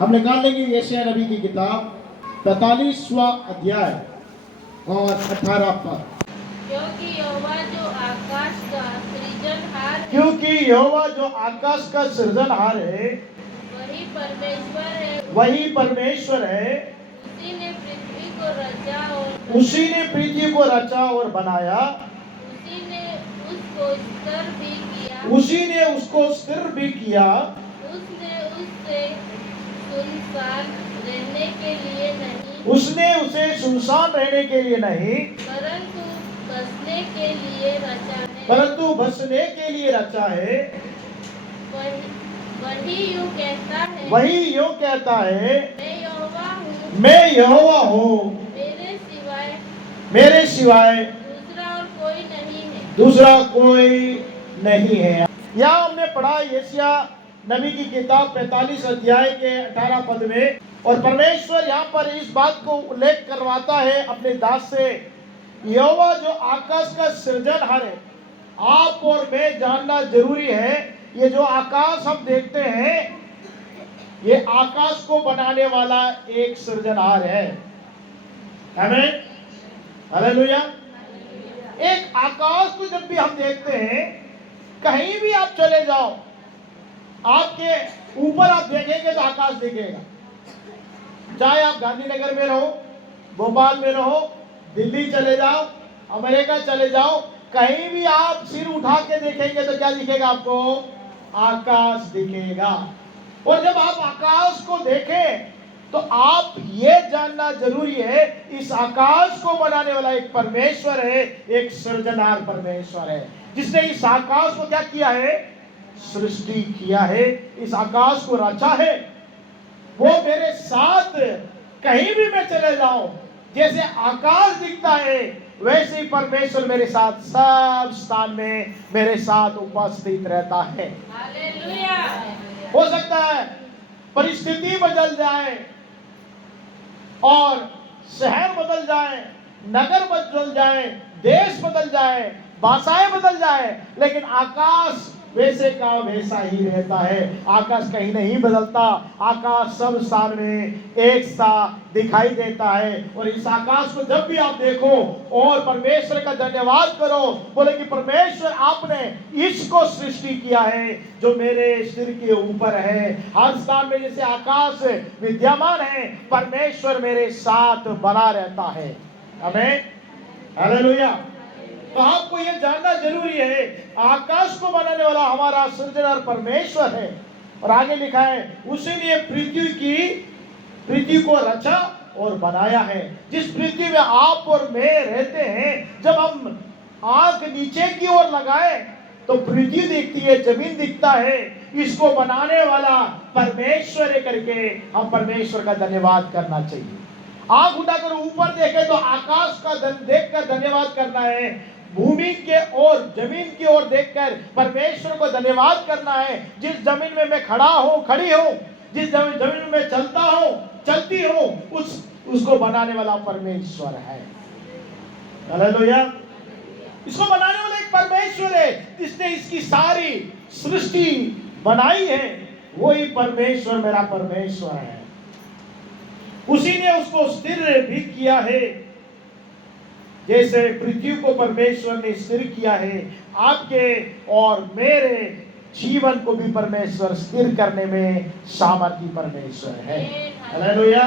हम निकाल लेंगे यशायाह नबी की किताब 45वां अध्याय और 18 पद। क्योंकि यहोवा जो आकाश का सृजनहार है, क्योंकि यहोवा जो आकाश का सृजनहार है, वही परमेश्वर है। वही परमेश्वर है। उसी ने पृथ्वी को रचा और उसी ने पृथ्वी को रचा और बनाया। उसी ने उसको स्थिर भी किया। उसी ने उसको स्थिर भी किया। उसने उससे सुनसान रहने के लिए नहीं, उसने उसे सुनसान रहने के लिए नहीं, परंतु बसने के लिए रचा है। परंतु बसने के लिए रचा है। वही यूं कहता है, वही यूं कहता है, मैं यहोवा हूँ, मैं यहोवा हूँ, मेरे सिवाय दूसरा और कोई नहीं है। दूसरा कोई नहीं है। यहाँ हमने पढ़ा यशायाह नबी की किताब 45 अध्याय के 18 पद में, और परमेश्वर यहाँ पर इस बात को उल्लेख करवाता है अपने दास से, यहोवा जो आकाश का सृजनहार है। आप और मैं जानना जरूरी है, ये जो आकाश हम देखते हैं, ये आकाश को बनाने वाला एक सृजनहार है। आमीन, हालेलुया। एक आकाश को जब भी हम देखते हैं, कहीं भी आप चले जाओ, आपके ऊपर आप देखेंगे तो आकाश दिखेगा। चाहे आप गांधीनगर में रहो, भोपाल में रहो, दिल्ली चले जाओ, अमेरिका चले जाओ, कहीं भी आप सिर उठा के देखेंगे तो क्या दिखेगा आपको? आकाश दिखेगा। और जब आप आकाश को देखें तो आप ये जानना जरूरी है, इस आकाश को बनाने वाला एक परमेश्वर है, एक सृजनहार परमेश्वर है, जिसने इस आकाश को क्या किया है? सृष्टि किया है, इस आकाश को रचा है। वो मेरे साथ कहीं भी मैं चले जाऊं, जैसे आकाश दिखता है, वैसे ही परमेश्वर मेरे साथ सब स्थान में मेरे साथ उपस्थित रहता है। हालेलुया। हो सकता है परिस्थिति बदल जाए और शहर बदल जाए, नगर बदल जाए, देश बदल जाए, भाषाएं बदल जाए, लेकिन आकाश वैसे का वैसा ही रहता है। आकाश कहीं नहीं बदलता। आकाश सब स्थान में एक सा दिखाई देता है। और इस आकाश को जब भी आप देखो और परमेश्वर का धन्यवाद करो, बोले कि परमेश्वर आपने इसको सृष्टि किया है जो मेरे सिर के ऊपर है। हर स्थान में जैसे आकाश विद्यमान है, परमेश्वर मेरे साथ बना रहता है। आमीन, हालेलुया। तो आपको यह जानना जरूरी है, आकाश को बनाने वाला हमारा सृजनहार परमेश्वर है। और आगे लिखा है, उसी ने पृथ्वी को रचा और बनाया है। जिस पृथ्वी में आप और मैं रहते हैं, जब हम आंख नीचे की ओर लगाए तो पृथ्वी दिखती है, जमीन दिखता है। इसको बनाने वाला परमेश्वर है करके हम परमेश्वर का धन्यवाद करना चाहिए। आंख उठाकर ऊपर देखे तो आकाश का देखकर धन्यवाद करना है। भूमि के और जमीन की ओर देखकर परमेश्वर को धन्यवाद करना है। जिस जमीन में मैं खड़ा हूँ, खड़ी हूँ, जिस जमीन में चलता हूँ, चलती हूँ, उसको बनाने वाला परमेश्वर है। हालेलुया। इसको बनाने वाला एक परमेश्वर है, जिसने इसकी सारी सृष्टि बनाई है। वही परमेश्वर मेरा परमेश्वर है। उसी ने उसको स्थिर भी किया है, जैसे पृथ्वी को परमेश्वर ने स्थिर किया है। आपके और मेरे जीवन को भी परमेश्वर स्थिर करने में सामर्थी परमेश्वर है। हालेलुया।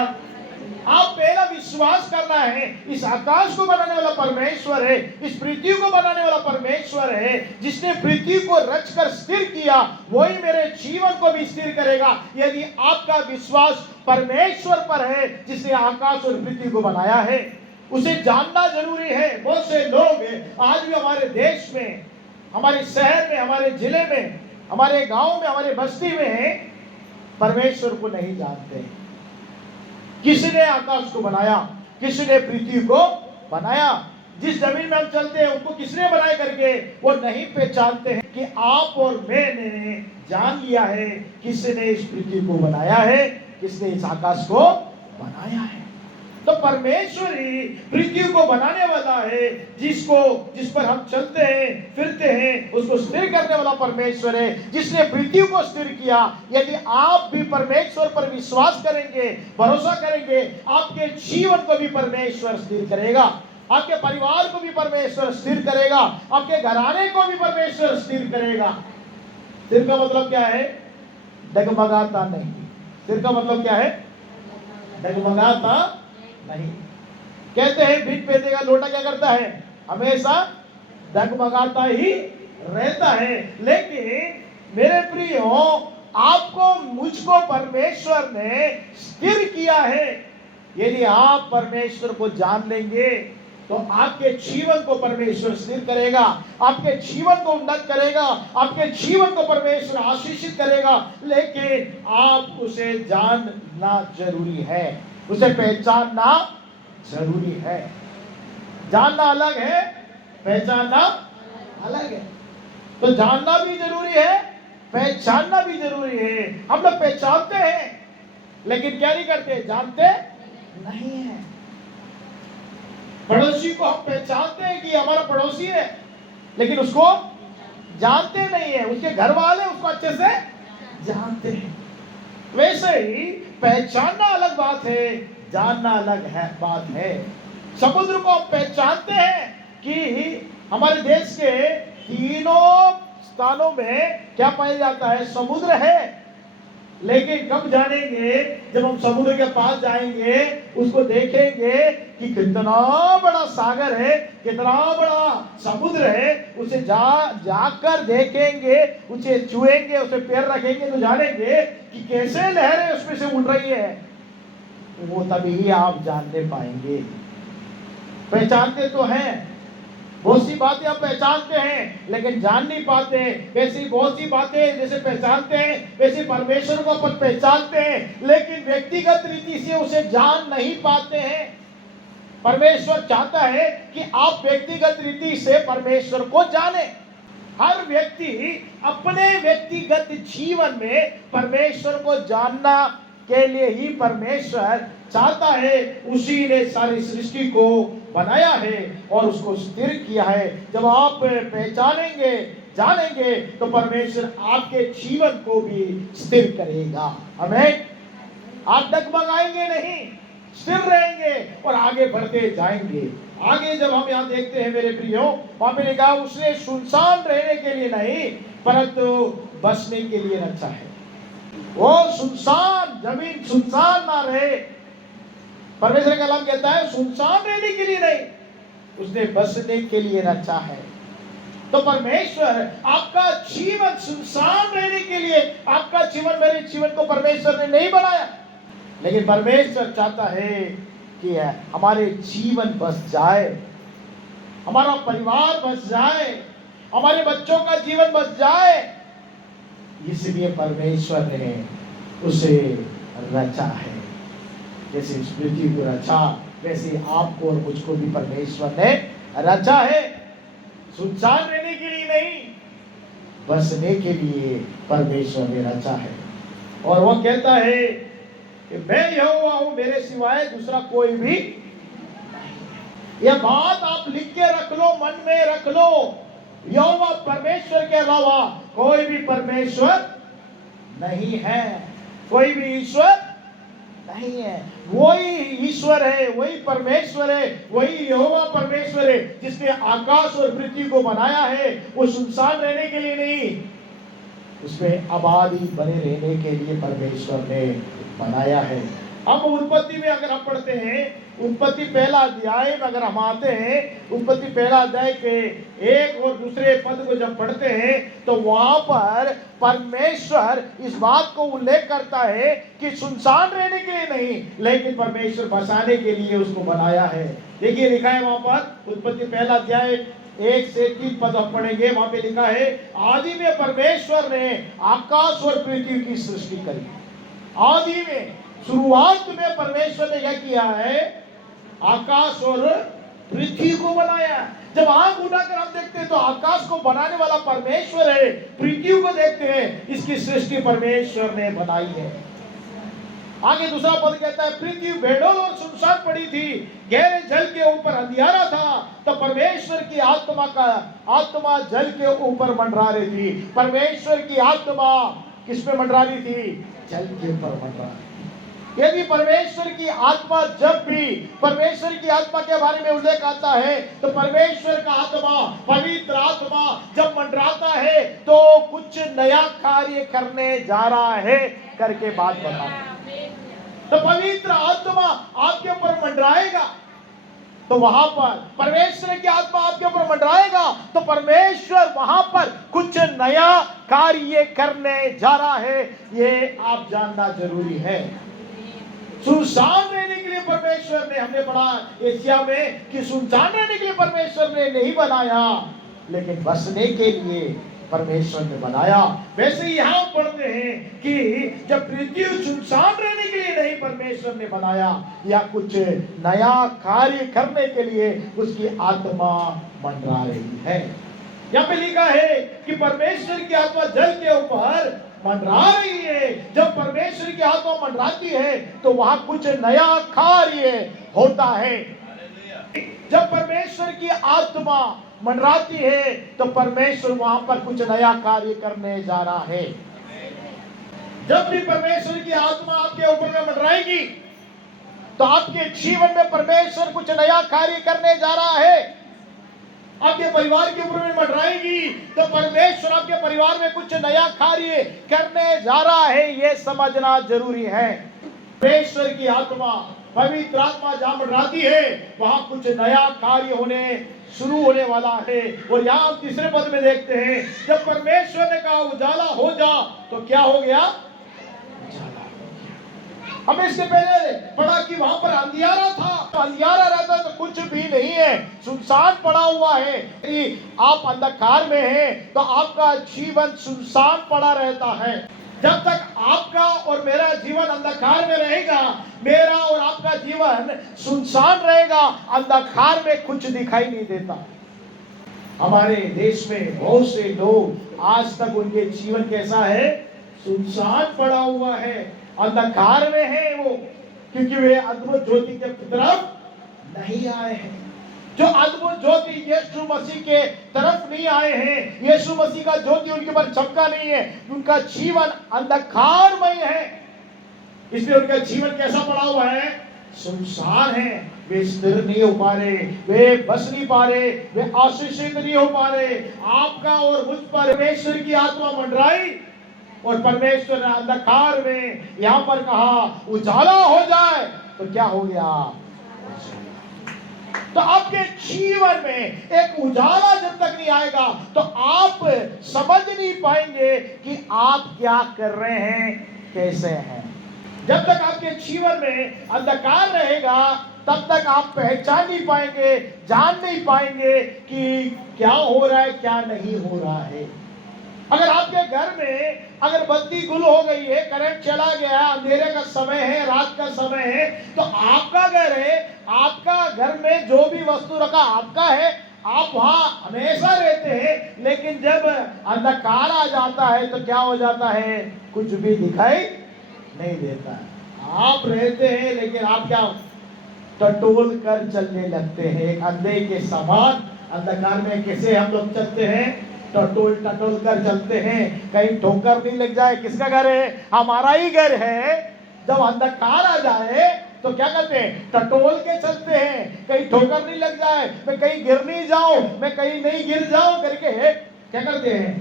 आप पहला विश्वास करना है, इस आकाश को बनाने वाला परमेश्वर है, इस पृथ्वी को बनाने वाला परमेश्वर है। जिसने पृथ्वी को रचकर स्थिर किया, वही मेरे जीवन को भी स्थिर करेगा। यदि आपका विश्वास परमेश्वर पर है, जिसने आकाश और पृथ्वी को बनाया है, उसे जानना जरूरी है। बहुत से लोग आज भी हमारे देश में, हमारे शहर में, हमारे जिले में, हमारे गांव में, हमारे बस्ती में परमेश्वर को नहीं जानते। किसने आकाश को बनाया? किसने पृथ्वी को बनाया? जिस जमीन में हम चलते हैं, उसको किसने बनाया करके वो नहीं पहचानते हैं कि आप और मैंने जान लिया है किसने इस पृथ्वी को बनाया है, किसने इस आकाश को बनाया है। तो परमेश्वर ही पृथ्वी को बनाने वाला है, जिस पर हम चलते हैं फिरते हैं, उसको स्थिर करने वाला परमेश्वर है, जिसने पृथ्वी को स्थिर किया। यदि आप भी परमेश्वर पर विश्वास करेंगे, भरोसा करेंगे, आपके जीवन को भी परमेश्वर स्थिर करेगा, आपके परिवार को भी परमेश्वर स्थिर करेगा, आपके घराने को भी परमेश्वर स्थिर करेगा। स्थिर का मतलब क्या है? डगमगाता नहीं। स्थिर का मतलब क्या है? डगमगाता नहीं। कहते हैं भिन्न पेटे का लोटा क्या करता है? हमेशा डगमगाता ही रहता है। लेकिन मेरे प्रियो, आपको मुझको परमेश्वर ने स्थिर किया है। यदि आप परमेश्वर को जान लेंगे तो आपके जीवन को परमेश्वर स्थिर करेगा, आपके जीवन को उन्नत करेगा, आपके जीवन को परमेश्वर आशीषित करेगा। लेकिन आप उसे जानना जरूरी है, उसे पहचानना जरूरी है। जानना अलग है, पहचानना अलग है। तो जानना भी जरूरी है, पहचानना भी जरूरी है। हम लोग पहचानते हैं लेकिन क्या नहीं करते? जानते नहीं है। पड़ोसी को हम पहचानते हैं कि हमारा पड़ोसी है, लेकिन उसको जानते नहीं है। उसके घर वाले उसको अच्छे से जानते हैं। वैसे ही पहचानना अलग बात है, जानना अलग है बात है। समुद्र को हम पहचानते हैं कि हमारे देश के तीनों स्थानों में क्या पाया जाता है? समुद्र है। लेकिन कब जानेंगे? जब हम समुद्र के पास जाएंगे, उसको देखेंगे कि कितना बड़ा सागर है, कितना बड़ा समुद्र है। उसे जाकर देखेंगे, उसे छुएंगे, उसे पैर रखेंगे तो जानेंगे कि कैसे लहरें उसमें से उड़ रही है। वो तभी आप जानने पाएंगे। पहचानते तो हैं, बहुत सी बातें आप पहचानते हैं लेकिन जान नहीं पाते। वैसी बहुत सी बातें जैसे पहचानते हैं, वैसे परमेश्वर को अपन पहचानते हैं, लेकिन व्यक्तिगत रीति से उसे जान नहीं पाते हैं। परमेश्वर चाहता है कि आप व्यक्तिगत रीति से परमेश्वर को जाने। हर व्यक्ति अपने व्यक्तिगत जीवन में परमेश्वर को जानना के लिए ही परमेश्वर चाहता है। उसी ने सारी सृष्टि को बनाया है और उसको स्थिर किया है। जब आप पहचानेंगे, जानेंगे, तो परमेश्वर आपके जीवन को भी स्थिर करेगा। आमीन। आप डगमगाएंगे नहीं, स्थिर रहेंगे और आगे बढ़ते जाएंगे। आगे जब हम यहाँ देखते हैं मेरे प्रियो, वहां पे लिखा उसने सुनसान रहने के लिए नहीं परंतु बसने के लिए रचा है। वो सुनसान जमीन सुनसान ना रहे। परमेश्वर का कलाम कहता है सुनसान रहने के लिए नहीं, उसने बसने के लिए रचा है। तो परमेश्वर आपका जीवन सुनसान रहने के लिए, आपका जीवन, मेरे जीवन को परमेश्वर ने नहीं बनाया, लेकिन परमेश्वर चाहता है कि हमारे जीवन बस जाए, हमारा परिवार बस जाए, हमारे बच्चों का जीवन बस जाए। इसलिए परमेश्वर ने उसे रचा है। जैसे इस पृथ्वी को रचा, वैसे आपको और मुझको भी परमेश्वर ने रचा है। सुनसान रहने के लिए नहीं, बसने के लिए परमेश्वर ने रचा है। और वो कहता है कि मैं यहोवा हूं, मेरे सिवाय दूसरा कोई भी नहीं। यह बात आप लिख के रख लो, मन में रख लो। यहोवा परमेश्वर के अलावा कोई भी परमेश्वर नहीं है, कोई भी ईश्वर नहीं है। वही ईश्वर है, वही परमेश्वर है, वही यहोवा परमेश्वर है जिसने आकाश और पृथ्वी को बनाया है। वो सुनसान रहने के लिए नहीं, उसमें आबादी बने रहने के लिए परमेश्वर ने बनाया है। अब उत्पत्ति में अगर हम पढ़ते हैं, उत्पत्ति पहला अध्याय में अगर हम आते हैं, उत्पत्ति पहला अध्याय के एक और दूसरे पद को जब पढ़ते हैं तो वहां पर परमेश्वर इस बात को उल्लेख करता है कि सुनसान रहने के लिए नहीं, लेकिन परमेश्वर बसाने के लिए उसको बनाया है। देखिए लिखा है वहां पर, उत्पत्ति पहला अध्याय 1 से 3 पद हम पढ़ेंगे। वहां पे लिखा है, आदि में परमेश्वर ने आकाश और पृथ्वी की सृष्टि करी। आदि में, शुरुआत में परमेश्वर ने क्या किया है? आकाश और पृथ्वी को बनाया। जब आंख उठाकर हम देखते हैं तो आकाश को बनाने वाला परमेश्वर है, पृथ्वी को देखते हैं इसकी सृष्टि परमेश्वर ने बनाई है। आगे दूसरा पद कहता है, पृथ्वी बेडोल और सुनसान पड़ी थी, गहरे जल के ऊपर अंधियारा था, तो परमेश्वर की आत्मा जल के ऊपर मंडरा रही थी। परमेश्वर की आत्मा किस पे मंडरा रही थी? जल के ऊपर मंडरा रही थी। यदि परमेश्वर की आत्मा, जब भी परमेश्वर की आत्मा के बारे में उल्लेख आता है, तो परमेश्वर का आत्मा, पवित्र आत्मा जब मंडराता है तो कुछ नया कार्य करने जा रहा है करके बात बता। तो पवित्र आत्मा आपके ऊपर मंडराएगा, तो वहां पर परमेश्वर की आत्मा आपके ऊपर मंडराएगा, तो परमेश्वर वहां पर कुछ नया कार्य करने जा रहा है, ये आप जानना जरूरी है। सुनसान रहने के लिए परमेश्वर ने, हमने पढ़ा एशिया में कि सुनसान रहने के लिए परमेश्वर ने नहीं बनाया, लेकिन बसने के लिए परमेश्वर ने बनाया। वैसे ही यहां पढ़ते हैं कि जब पृथ्वी सुनसान रहने के लिए नहीं परमेश्वर ने बनाया, या कुछ नया कार्य करने के लिए उसकी आत्मा मंडरा रही है। यहाँ पे लिखा है कि परमेश्वर की आत्मा जल के ऊपर मंडरा रही है। जब परमेश्वर की आत्मा मंडराती है तो वहां कुछ नया कार्य होता है। जब परमेश्वर की आत्मा मंडराती है तो परमेश्वर वहां पर कुछ नया कार्य करने जा रहा है। जब भी परमेश्वर की आत्मा आपके ऊपर में मंडराएगी तो आपके जीवन में परमेश्वर कुछ नया कार्य करने जा रहा है। आपके परिवार के ऊपर में मंडराएगी तो परमेश्वर आपके परिवार में कुछ नया कार्य करने जा रहा है, ये समझना जरूरी है। परमेश्वर की आत्मा, पवित्र आत्मा जहां मंडराती है वहां कुछ नया कार्य शुरू होने वाला है। और यहाँ तीसरे पद में देखते हैं, जब परमेश्वर ने कहा उजाला हो जा, तो क्या हो गया? हमने इसके पहले पढ़ा कि वहां पर अंधियारा था। तो अंधियारा रहता तो कुछ भी नहीं है, सुनसान पड़ा हुआ है। आप अंधकार में हैं तो आपका जीवन सुनसान पड़ा रहता है। जब तक आपका और मेरा जीवन अंधकार में रहेगा, मेरा और आपका जीवन सुनसान रहेगा, अंधकार में कुछ दिखाई नहीं देता। हमारे देश में बहुत से लोग आज तक उनके जीवन कैसा है? सुनसान पड़ा हुआ है, अंधकार में है वो, क्योंकि वे अद्भुत ज्योति के तरफ नहीं आए हैं। जो अद्भुत ज्योति यीशु मसीह के तरफ नहीं आए हैं, यीशु मसीह का ज्योति उनके ऊपर चमका नहीं है, उनका जीवन अंधकारमय है। इसलिए उनका जीवन कैसा पड़ा हुआ है? सुनसान है। वे स्थिर नहीं हो पा रहे, वे बस नहीं पा रहे, वे आशीषित नहीं हो पा रहे। आपका और मुझ पर परमेश्वर की आत्मा मंडराई और परमेश्वर ने अंधकार में यहां पर कहा उजाला हो जाए, तो क्या हो गया? तो आपके जीवन में एक उजाला जब तक नहीं आएगा तो आप समझ नहीं पाएंगे कि आप क्या कर रहे हैं, कैसे हैं। जब तक आपके जीवन में अंधकार रहेगा तब तक आप पहचान नहीं पाएंगे, जान नहीं पाएंगे कि क्या हो रहा है, क्या नहीं हो रहा है। अगर आपके घर में अगर बत्ती गुल हो गई है, करंट चला गया, अंधेरे का समय है, रात का समय है, तो आपका घर है, आपका घर में जो भी वस्तु रखा आपका है, आप वहां हमेशा रहते हैं। लेकिन जब अंधकार आ जाता है तो क्या हो जाता है? कुछ भी दिखाई नहीं देता है। आप रहते हैं लेकिन आप क्या टटोल कर चलने लगते हैं, एक अंधे के समान। अंधकार में कैसे हम लोग चलते हैं? टटोल टटोल कर चलते हैं, कहीं ठोकर नहीं लग जाए। किसका घर है? हमारा ही घर है। जब अंधकार आ जाए तो क्या करते हैं? टटोल के चलते हैं, कहीं ठोकर नहीं लग जाए, मैं कहीं गिर नहीं जाऊं, मैं कहीं नहीं गिर जाऊं करके क्या करते हैं?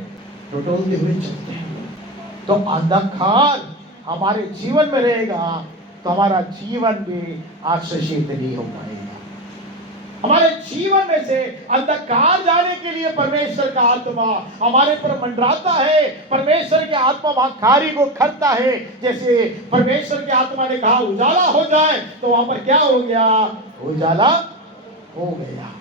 टटोलते हुए चलते हैं। तो अंधकार हमारे जीवन में रहेगा तो हमारा जीवन भी आशीषित नहीं हो पाएगा। हमारे जीवन में से अंधकार जाने के लिए परमेश्वर का आत्मा हमारे पर मंडराता है। परमेश्वर की आत्मा वहां कार्य को करता है। जैसे परमेश्वर की आत्मा ने कहा उजाला हो जाए, तो वहां पर क्या हो गया? उजाला हो गया।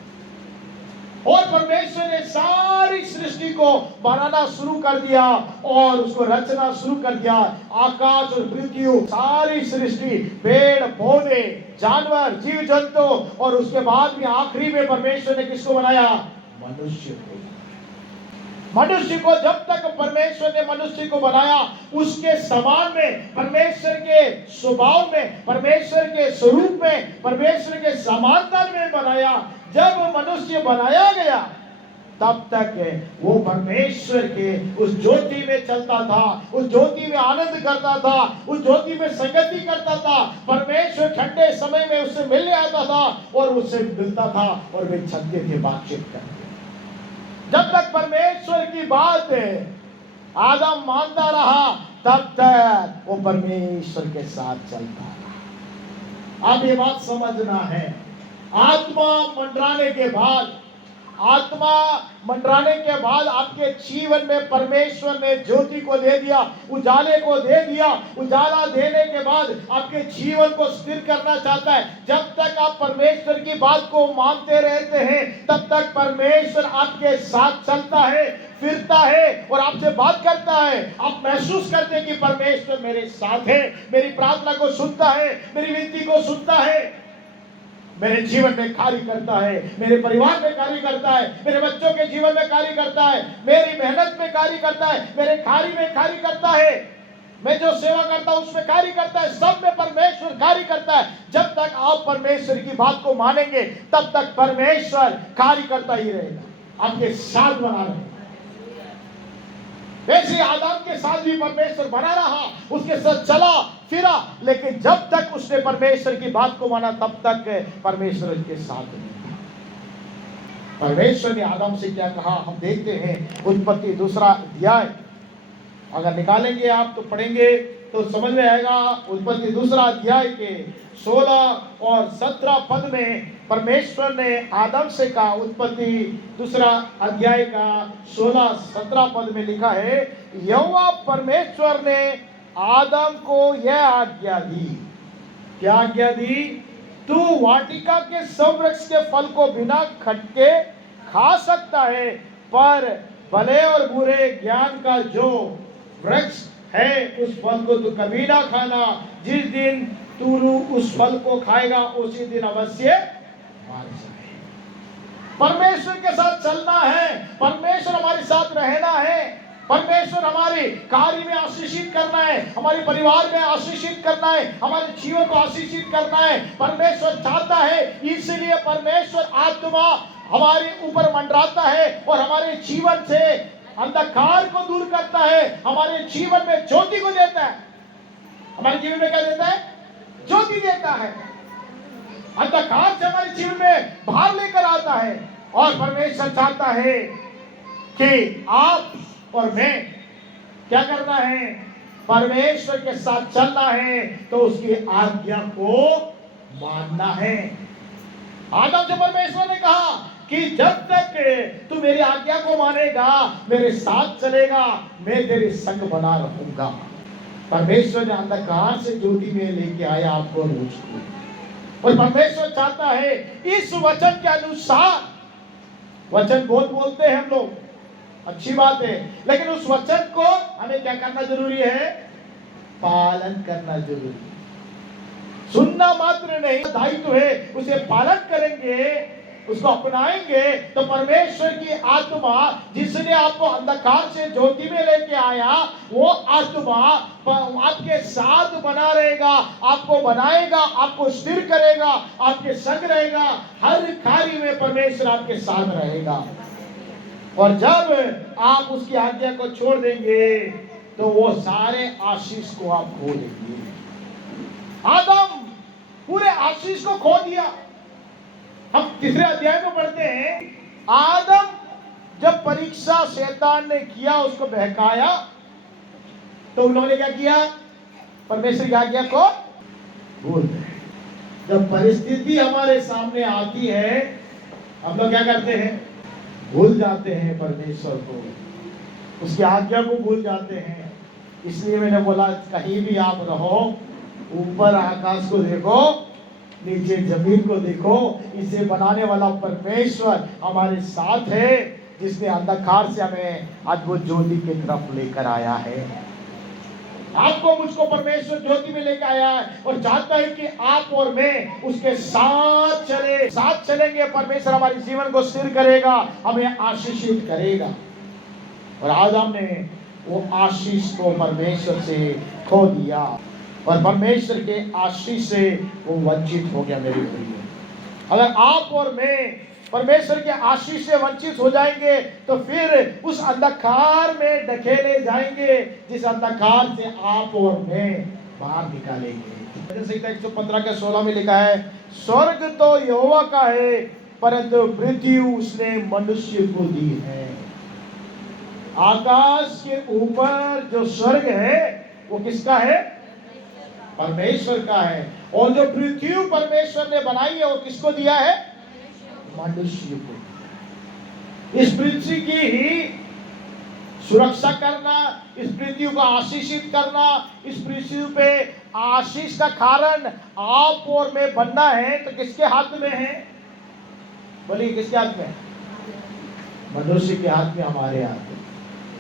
और परमेश्वर ने सारी सृष्टि को बनाना शुरू कर दिया और उसको रचना शुरू कर दिया। आकाश और पृथ्वी, सारी सृष्टि, पेड़ पौधे, जानवर, जीव जंतु, और उसके बाद भी आखिरी में परमेश्वर ने किसको बनाया? मनुष्य को। मनुष्य को जब तक परमेश्वर ने मनुष्य को बनाया, उसके समान में, परमेश्वर के स्वभाव में, परमेश्वर के स्वरूप में, परमेश्वर के समानता में बनाया। जब मनुष्य बनाया गया, तब तक वो परमेश्वर के उस ज्योति में चलता था, उस ज्योति में आनंद करता था, उस ज्योति में संगति करता था। परमेश्वर ठंडे समय में उससे मिलने आता था और उससे मिलता था और वे चलते थे, बातचीत करते। जब तक परमेश्वर की बात आदम मानता रहा, तब तक वो परमेश्वर के साथ चलता रहा। अब ये बात समझना है, आत्मा मंडराने के बाद, आत्मा मंडराने के बाद आपके जीवन में परमेश्वर ने ज्योति को दे दिया, उजाले को दे दिया। उजाला देने के बाद आपके जीवन को स्थिर करना चाहता है। जब तक आप परमेश्वर की बात को मानते रहते हैं, तब तक परमेश्वर आपके साथ चलता है, फिरता है और आपसे बात करता है। आप महसूस करते हैं कि परमेश्वर मेरे साथ है, मेरी प्रार्थना को सुनता है, मेरी विनती को सुनता है, मेरे जीवन में कार्य करता है, मेरे परिवार में कार्य करता है, मेरे बच्चों के जीवन में कार्य करता है, मेरी मेहनत में कार्य करता है, मेरे कार्य में कार्य करता है, मैं जो सेवा करता हूं उसमें कार्य करता है। सब में परमेश्वर कार्य करता है। जब तक आप परमेश्वर की बात को मानेंगे, तब तक परमेश्वर कार्य करता ही रहेगा, आपके साथ बना रहेगा। वैसे आदम के साथ भी परमेश्वर बना रहा, उसके साथ चला फिरा, लेकिन जब तक उसने परमेश्वर की बात को माना, तब तक परमेश्वर उसके साथ नहीं था। परमेश्वर ने आदम से क्या कहा, हम देखते हैं उत्पत्ति 2 अध्याय। अगर निकालेंगे आप तो पढ़ेंगे तो समझ में आएगा। उत्पत्ति 2 अध्याय के 16 और 17 पद में परमेश्वर ने आदम से कहा। उत्पत्ति 2 अध्याय का 16-17 पद में लिखा है, यहोवा परमेश्वर ने आदम को यह आज्ञा दी। क्या आज्ञा दी? तू वाटिका के सब वृक्ष के फल को बिना खटके खा सकता है, पर भले और बुरे ज्ञान का जो वृक्ष है, उस फल को तू कभी ना खाना। जिस दिन तू उस फल को खाएगा, उसी दिन अवश्य मार जाए। परमेश्वर के साथ चलना है, परमेश्वर हमारे साथ रहना है, परमेश्वर हमारे कार्य में आशीषित करना है, हमारे परिवार में आशीषित करना है, हमारे जीवन को आशीषित करना है। परमेश्वर चाहता है, इसलिए परमेश्वर आत्मा हमारे ऊपर मंडराता है और हमारे जीवन से अंधकार को दूर करता है, हमारे जीवन में ज्योति को देता है। हमारे जीवन में क्या देता है? ज्योति देता है। अंधकार से हमारे जीवन में बाहर लेकर आता है। और परमेश्वर चाहता है कि आप और मैं क्या करना है? परमेश्वर के साथ चलना है, तो उसकी आज्ञा को मानना है। आदम से परमेश्वर ने कहा कि जब तक तू मेरी आज्ञा को मानेगा, मेरे साथ चलेगा, मैं तेरे संग बना रहूंगा। परमेश्वर ने अंधकार से ज्योति में लेके आया आपको और मुझको, और परमेश्वर चाहता है इस वचन के अनुसार। वचन बहुत बोलते हैं हम लोग, अच्छी बात है, लेकिन उस वचन को हमें क्या करना जरूरी है? पालन करना जरूरी है। सुनना मात्र नहीं, दायित्व है, उसे पालन करेंगे, उसको अपनाएंगे, तो परमेश्वर की आत्मा जिसने आपको अंधकार से ज्योति में लेके आया, वो आत्मा आपके साथ बना रहेगा, आपको बनाएगा, आपको स्थिर करेगा, आपके संग रहेगा। हर कार्य में परमेश्वर आपके साथ रहेगा। और जब आप उसकी आज्ञा को छोड़ देंगे, तो वो सारे आशीष को आप खो देंगे। आदम पूरे आशीष को खो दिया। हम 3 अध्याय में पढ़ते हैं, आदम जब परीक्षा शैतान ने किया, उसको बहकाया, तो उन्होंने क्या किया? परमेश्वर की आज्ञा को भूल गए। जब परिस्थिति हमारे सामने आती है, हम लोग क्या करते हैं? भूल जाते हैं परमेश्वर को, उसकी आज्ञा को भूल जाते हैं। इसलिए मैंने बोला, कहीं भी आप रहो, ऊपर आकाश को देखो, नीचे जमीन को देखो, इसे बनाने वाला परमेश्वर हमारे साथ है, जिसने अंधकार से हमें अद्भुत ज्योति की तरफ लेकर आया है। आपको मुझको परमेश्वर ज्योति में लेकर आया है और चाहता है कि आप और मैं उसके साथ चले। साथ चलेंगे, परमेश्वर हमारे जीवन को स्थिर करेगा, हमें आशीषित करेगा। और आदम ने वो आशीष को परमेश्वर से खो दिया और परमेश्वर के आशीष से वो वंचित हो गया। मेरे प्रिय, अगर आप और मैं परमेश्वर के आशीष से वंचित हो जाएंगे तो फिर उस अंधकार में ढकेले जाएंगे जिस अंधकार से आप और मैं बाहर निकालेंगे। 115 के 16 में लिखा है, स्वर्ग तो यहोवा का है परंतु पृथ्वी उसने मनुष्य को दी है। आकाश के ऊपर जो स्वर्ग है वो किसका है? परमेश्वर का है। और जो पृथ्वी परमेश्वर ने बनाई है वो किसको दिया है? मनुष्य को। इस पृथ्वी की ही सुरक्षा करना, इस पृथ्वी को आशीषित करना, इस पृथ्वी पे आशीष का कारण आप और मैं बनना है तो किसके हाथ में है? बोलिए किसके हाथ में? मनुष्य के हाथ में, हमारे हाथ में।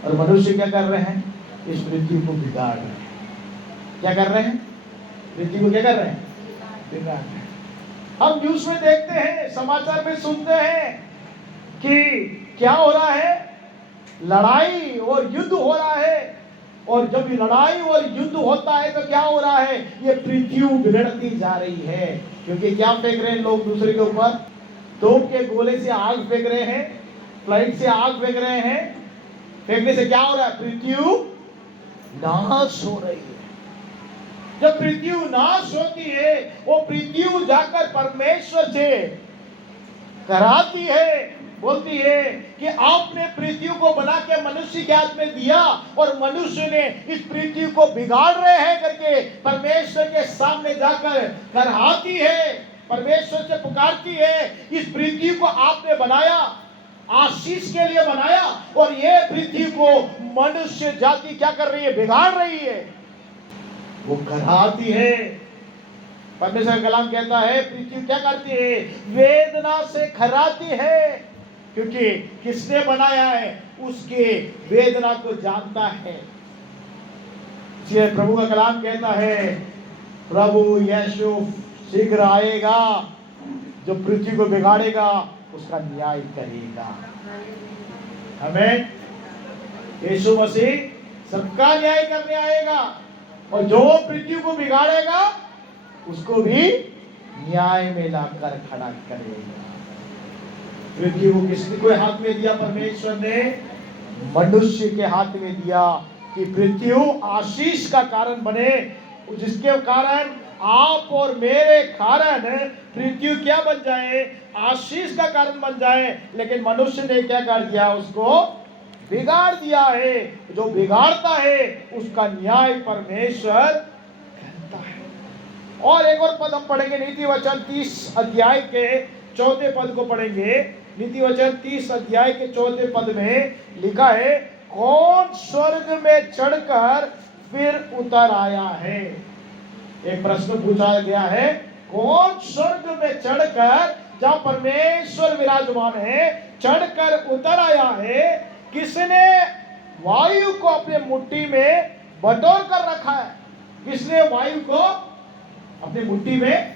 और मनुष्य क्या कर रहे हैं? इस पृथ्वी को बिगाड़ रहे हैं। क्या कर रहे हैं? पृथ्वी को क्या कर रहे हैं? बिगाड़ रहे हैं। हम न्यूज में देखते हैं, समाचार में सुनते हैं कि क्या हो रहा है? लड़ाई और युद्ध हो रहा है। और जब लड़ाई और युद्ध होता है तो क्या हो रहा है? ये पृथ्वी बिगड़ती जा रही है। क्योंकि क्या फेंक रहे हैं लोग दूसरे के ऊपर? तोप के गोले से आग फेंक रहे हैं, फ्लाइट से आग फेंक रहे हैं। फेंकने से क्या हो रहा है? पृथ्वी नाश हो रही है। जब पृथ्वी नाश होती है वो पृथ्वी जाकर परमेश्वर से कराती है, बोलती है कि आपने पृथ्वी को बना के मनुष्य के हाथ में दिया और मनुष्य ने इस पृथ्वी को बिगाड़ रहे हैं करके परमेश्वर के सामने जाकर कराती है, परमेश्वर से पुकारती है। इस पृथ्वी को आपने बनाया, आशीष के लिए बनाया, और ये पृथ्वी को मनुष्य जाति क्या कर रही है? बिगाड़ रही है। वो कराती है। परमेश्वर का कलाम कहता है पृथ्वी क्या करती है? वेदना से खराती है। क्योंकि किसने बनाया है? उसके वेदना को जानता है। इसलिए प्रभु का कलाम कहता है प्रभु यीशु शीघ्र आएगा, जो पृथ्वी को बिगाड़ेगा उसका न्याय करेगा। हमें यीशु मसीह सबका न्याय करने आएगा और जो पृथ्वी को बिगाड़ेगा उसको भी न्याय में लाकर खड़ा करेगा। पृथ्वी को किसके हाथ में दिया? परमेश्वर ने मनुष्य के हाथ में दिया कि पृथ्वी आशीष का कारण बने, जिसके कारण आप और मेरे कारण पृथ्वी क्या बन जाए? आशीष का कारण बन जाए। लेकिन मनुष्य ने क्या कर दिया? उसको बिगाड़ दिया है। जो बिगाड़ता है उसका न्याय परमेश्वर करता है। और एक और पद हम पढ़ेंगे, नीति वचन 30 अध्याय के 4 पद को पढ़ेंगे। नीति वचन 30 अध्याय के 4 पद में लिखा है, कौन स्वर्ग में चढ़कर फिर उतर आया है? एक प्रश्न पूछा गया है, कौन स्वर्ग में चढ़कर, जहां परमेश्वर विराजमान है, चढ़कर उतर आया है? किसने वायु को अपने मुट्ठी में बटोर कर रखा है? किसने वायु को अपनी मुट्ठी में?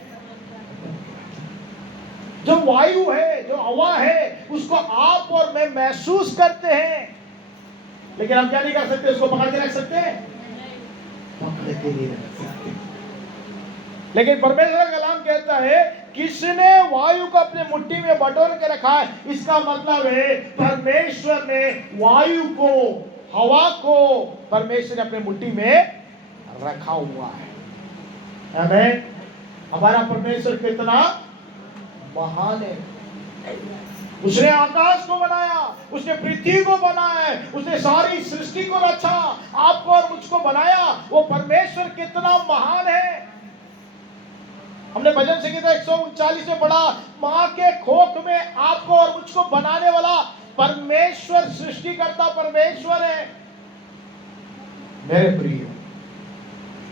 जो वायु है, जो हवा है, उसको आप और मैं महसूस करते हैं, लेकिन हम क्या नहीं कर सकते? उसको पकड़ के रख सकते हैं? पकड़ के नहीं रख सकते। लेकिन परमेश्वर का कलाम कहता है किसने वायु को अपने मुट्ठी में बटोर के रखा है? इसका मतलब है परमेश्वर ने वायु को, हवा को परमेश्वर ने अपने मुट्ठी में रखा हुआ है। आमीन। हमारा परमेश्वर कितना महान है। उसने आकाश को बनाया, उसने पृथ्वी को बनाया है, उसने सारी सृष्टि को रचा, आपको और मुझको बनाया। वो परमेश्वर कितना महान है। हमने भजन संगीत 139 में पढ़ा, मां के कोख में आपको और मुझको बनाने वाला परमेश्वर, सृष्टिकर्ता परमेश्वर है। मेरे प्रिय,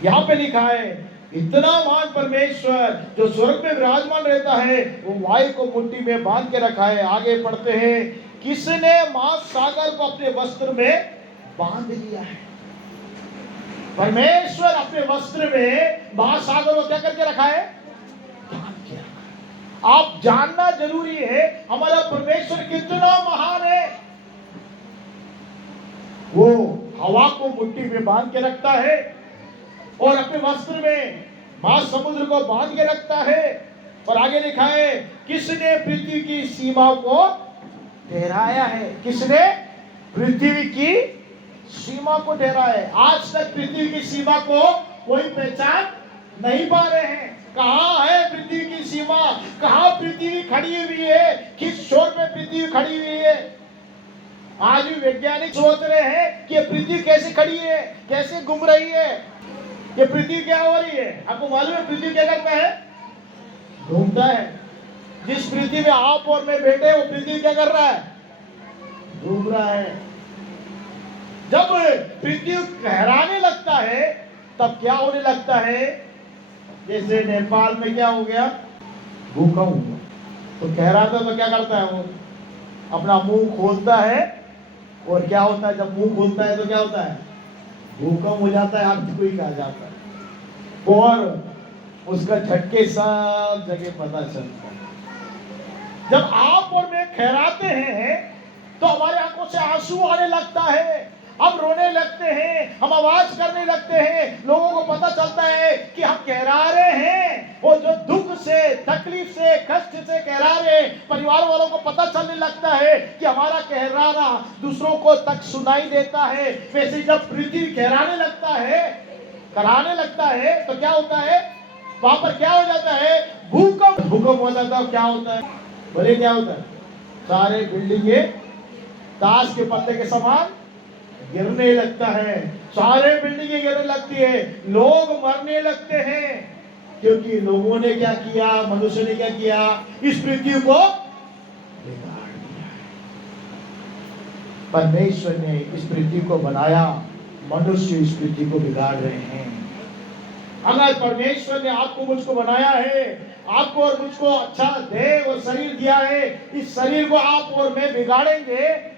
यहां पे लिखा है इतना महान परमेश्वर जो स्वर्ग में विराजमान रहता है, वो वायु को मुट्ठी में बांध के रखा है। आगे पढ़ते हैं, किसने महासागर को अपने वस्त्र में बांध लिया है? परमेश्वर अपने वस्त्र में महासागर को क्या करके रखा है? बांध के रखा। आप जानना जरूरी है हमारा परमेश्वर कितना महान है। हवा को मुट्ठी में बांध के रखता है और अपने वस्त्र में महासमुद्र को बांध के रखता है। और आगे लिखा है, किसने पृथ्वी की सीमा को ठहराया है? किसने पृथ्वी की सीमा को ठहराया है? आज तक पृथ्वी की सीमा को कोई पहचान नहीं पा रहे हैं। कहाँ है पृथ्वी की सीमा? कहाँ पृथ्वी खड़ी हुई है? किस छोर पे पृथ्वी खड़ी हुई है? आज भी वैज्ञानिक सोच रहे हैं कि ये पृथ्वी कैसे खड़ी है, कैसे घूम रही है, ये पृथ्वी क्या हो रही है। आपको मालूम है पृथ्वी क्या करता है? घूमता है। जिस पृथ्वी में आप और मैं बैठे हैं, वो पृथ्वी क्या कर रहा है? घूम रहा है। जब पृथ्वी कहराने लगता है तब क्या होने लगता है? जैसे नेपाल में क्या हो गया? भूकंप हुआ। तो कहराता तो क्या करता है? वो अपना मुंह खोलता है और क्या होता है? जब मुंह खोलता है तो क्या होता है? भूकंप हो जाता है, अर्थक्वेक आ जाता है और उसका झटके सब जगह पता चलता है। जब आप और मैं खहराते हैं तो हमारे आंखों से आंसू आने लगता है, हम रोने लगते हैं, हम आवाज करने लगते हैं। लोगों को पता चलता है कि हम कहरा रहे हैं। वो जो दुख से, तकलीफ से, कष्ट से कहरा रहे हैं, परिवार वालों को पता चलने लगता है कि हमारा कहराना दूसरों को तक सुनाई देता है। वैसे जब पृथ्वी कहराने लगता है, कराने लगता है तो क्या होता है? वहां पर क्या हो जाता है? भूकंप। भूकंप हो जाता है, क्या होता है? बोले क्या होता है? सारे बिल्डिंगे ताश के पत्ते के समान गिरने लगता है। सारे बिल्डिंगे गिरने लगती है, लोग मरने लगते हैं, क्योंकि लोगों ने क्या किया? मनुष्य ने क्या किया? इस पृथ्वी को बिगाड़ दिया। परमेश्वर ने इस पृथ्वी को बनाया, मनुष्य इस पृथ्वी को बिगाड़ रहे हैं। अगर परमेश्वर ने आपको मुझको बनाया है, आपको और मुझको अच्छा देह और शरीर दिया है, इस शरीर को आप और मैं बिगाड़ेंगे,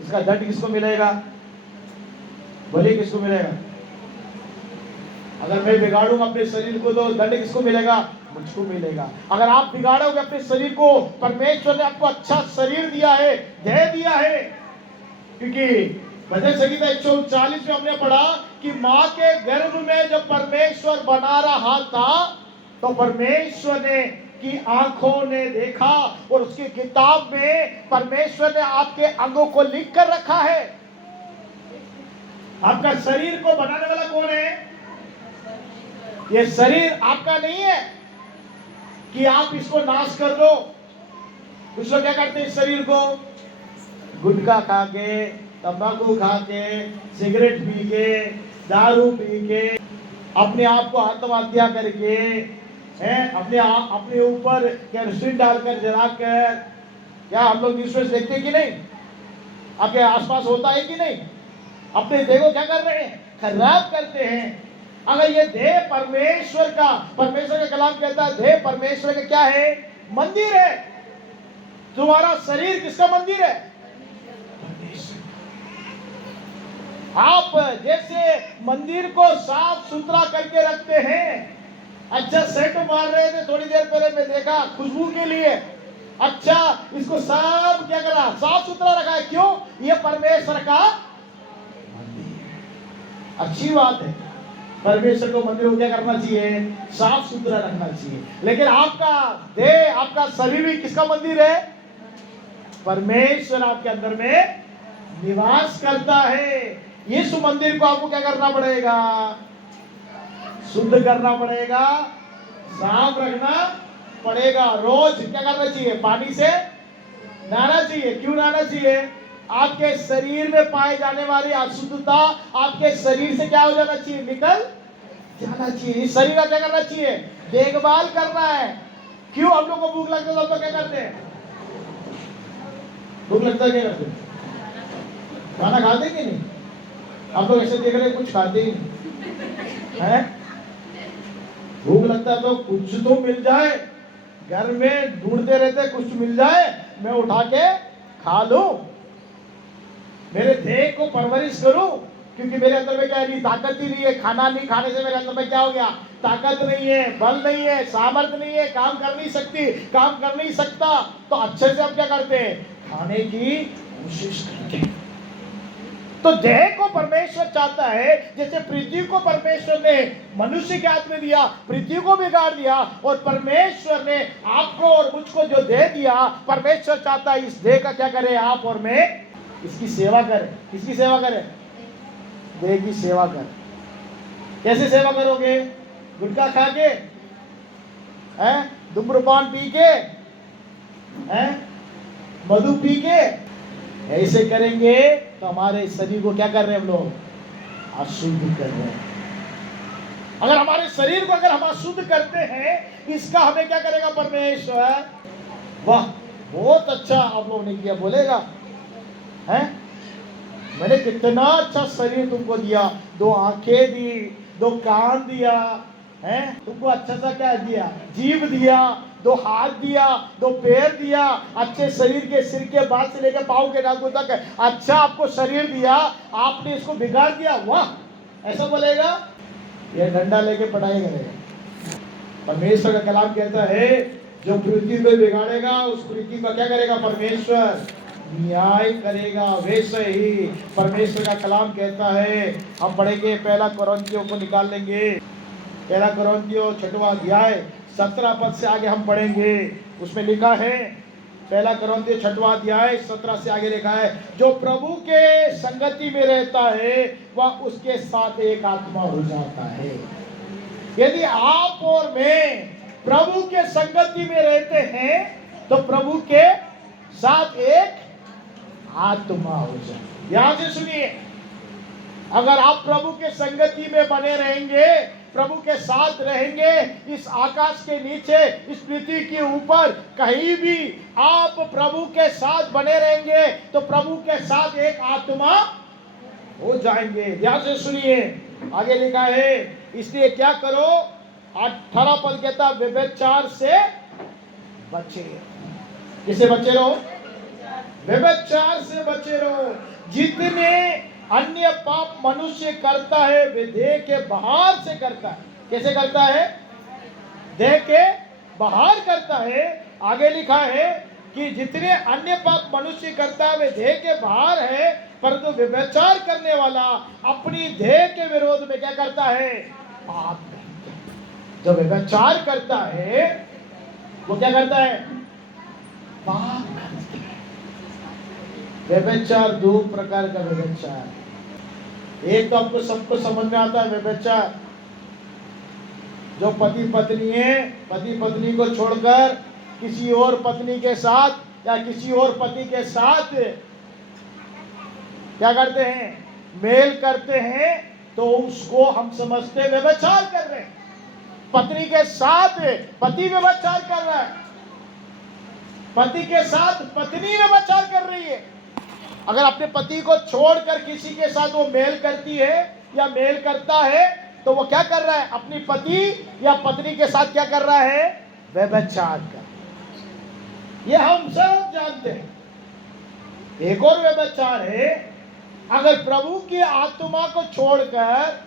इसका दंड किसको मिलेगा? बोलिए किसको मिलेगा? अगर मैं बिगाड़ूंगा अपने शरीर को तो दंड किसको मिलेगा? मुझको मिलेगा। अगर आप बिगाड़ोगे अपने शरीर को, परमेश्वर ने आपको अच्छा शरीर दिया है, देह दिया है। क्योंकि भजन संहिता 139 में हमने पढ़ा कि मां के गर्भ में जब परमेश्वर बना रहा था तो परमेश्वर ने की आंखों ने देखा और उसकी किताब में परमेश्वर ने आपके अंगों को लिख कर रखा है। आपका शरीर को बनाने वाला कौन है? ये शरीर आपका नहीं है कि आप इसको नाश कर दो। कुछ लोग क्या करते हैं? इस शरीर को गुटखा खा के, तंबाकू खा के, सिगरेट पी के, दारू पी के, अपने आप को आत्महत्या करके, अपने ऊपर केरोसिन डालकर जलाकर। क्या हम लोग न्यूज़ में देखते हैं कि नहीं? आपके आसपास होता है कि नहीं? अपने देह को क्या कर रहे हैं? खराब करते हैं। अगर ये देह परमेश्वर का कलाम कहता है देह परमेश्वर का क्या है? मंदिर है। तुम्हारा शरीर किसका मंदिर है? आप जैसे मंदिर को साफ सुथरा करके रखते हैं, अच्छा सेट मार रहे थे थोड़ी देर पहले मैं देखा खुशबू के लिए, अच्छा इसको सब क्या करा? साफ सुथरा रखा है। क्यों? ये परमेश्वर का अच्छी बात है। परमेश्वर को मंदिर को क्या करना चाहिए? साफ सुथरा रखना चाहिए। लेकिन आपका देह, आपका शरीर भी किसका मंदिर है? परमेश्वर आपके अंदर में निवास करता है। इस मंदिर को आपको क्या करना पड़ेगा? शुद्ध करना पड़ेगा, साफ रखना पड़ेगा। रोज क्या करना चाहिए? पानी से नहाना चाहिए। क्यों नहाना चाहिए? आपके शरीर में पाए जाने वाली अशुद्धता आपके शरीर से क्या हो जाना चाहिए? निकल जाना चाहिए। इस शरीर का क्या करना चाहिए? देखभाल करना है। क्यों? हम लोग को भूख लगता है तो हम लोग क्या करते हैं? भूख लगता है क्या करते हैं? खाना खाते कि नहीं? आप लोग ऐसे देख रहे हैं कुछ खाते ही नहीं है। भूख लगता है तो कुछ तो मिल जाए, घर में ढूंढते रहते कुछ मिल जाए, मैं उठा के खा लूं, मेरे देह को परवरिश करूं। क्योंकि मेरे अंदर में क्या है? ताकत ही नहीं है। खाना नहीं खाने से मेरे अंदर में क्या हो गया? ताकत नहीं है, बल नहीं है, सामर्थ्य नहीं है, काम कर नहीं सकती, काम कर नहीं सकता। तो अच्छे से हम क्या करते हैं? खाने की कोशिश करते हैं। तो देह को परमेश्वर चाहता है, जैसे पृथ्वी को परमेश्वर ने मनुष्य के हाथ में दिया, पृथ्वी को बिगाड़ दिया, और परमेश्वर ने आपको और मुझको जो देह दिया, परमेश्वर चाहता है इस देह का क्या करे, आप और मैं इसकी सेवा करें। किसकी सेवा करें? देह की सेवा करें। कैसे सेवा करोगे? गुटखा खा के, हैं? धूम्रपान पी के, हैं? मधु पी के? ऐसे करेंगे तो हमारे शरीर को क्या कर रहे हैं हम लोग? अशुद्ध कर रहे हैं। अगर हमारे शरीर को अगर हम अशुद्ध करते हैं, इसका हमें क्या करेगा परमेश्वर? वाह, बहुत अच्छा आप लोगों ने किया, बोलेगा हैं? मैंने कितना अच्छा शरीर तुमको दिया, 2 आंखें दी, 2 कान दिया, हैं? तुमको अच्छा सा क्या दिया? जीभ दिया, 2 हाथ दिया, 2 पैर दिया, अच्छे शरीर के सिर के बाल से लेकर पाँव के नाखून तक अच्छा आपको शरीर दिया, आपने इसको बिगाड़ दिया। वाह, ऐसा बोलेगा? ये डंडा लेके पढ़ाई करेगा। परमेश्वर का कलाम कहता है, जो पृथ्वी को बिगाड़ेगा उस पृथ्वी का क्या करेगा परमेश्वर? न्याय करेगा। वैसे ही परमेश्वर का कलाम कहता है, हम पढ़ेंगे 1 कोरिन्थियों को निकाल लेंगे, 1 कोरिन्थियों 6वां अध्याय 17 पद से आगे हम पढ़ेंगे। उसमें लिखा है, 1 कोरिन्थियों 6वां अध्याय 17 से आगे लिखा है, जो प्रभु के संगति में रहता है वह उसके साथ एक आत्मा हो जाता है। यदि आप और मैं प्रभु के संगति में रहते हैं तो प्रभु के साथ एक आत्मा हो जाए। ध्यान से सुनिए, अगर आप प्रभु के संगति में बने रहेंगे, प्रभु के साथ रहेंगे, इस आकाश के नीचे, इस पृथ्वी के ऊपर कहीं भी आप प्रभु के साथ बने रहेंगे तो प्रभु के साथ एक आत्मा हो जाएंगे। ध्यान से सुनिए, आगे लिखा है, इसलिए क्या करो? 18 पद कहता, व्यभिचार से बचे। किससे बचे रहो? व्यभिचार से बचे रहो। जितने अन्य पाप मनुष्य करता है वे देह के बाहर से करता है। कैसे करता है? देह के बाहर करता है। आगे लिखा है कि जितने अन्य पाप मनुष्य करता है वे देह के बाहर है, परंतु व्यभिचार करने वाला अपनी देह के विरोध में क्या करता है? पाप करता है। जो व्यभिचार करता है वो क्या करता है? पाप करता है। व्यभिचार 2 प्रकार का व्यभिचार, एक तो आपको सबको समझ में आता है व्यभिचार, जो पति पत्नी है, पति पत्नी को छोड़कर किसी और पत्नी के साथ या किसी और पति के साथ क्या करते हैं? मेल करते हैं, तो उसको हम समझते हैं व्यभिचार कर रहे हैं। पत्नी के साथ पति व्यभिचार कर रहा है, पति के साथ पत्नी व्यभिचार कर रही है। अगर अपने पति को छोड़कर किसी के साथ वो मेल करती है या मेल करता है तो वो क्या कर रहा है? अपनी पति या पत्नी के साथ क्या कर रहा है? व्यभिचार कर रहा है। ये हम सब जानते हैं। एक और व्यभिचार है, अगर प्रभु की आत्मा को छोड़कर,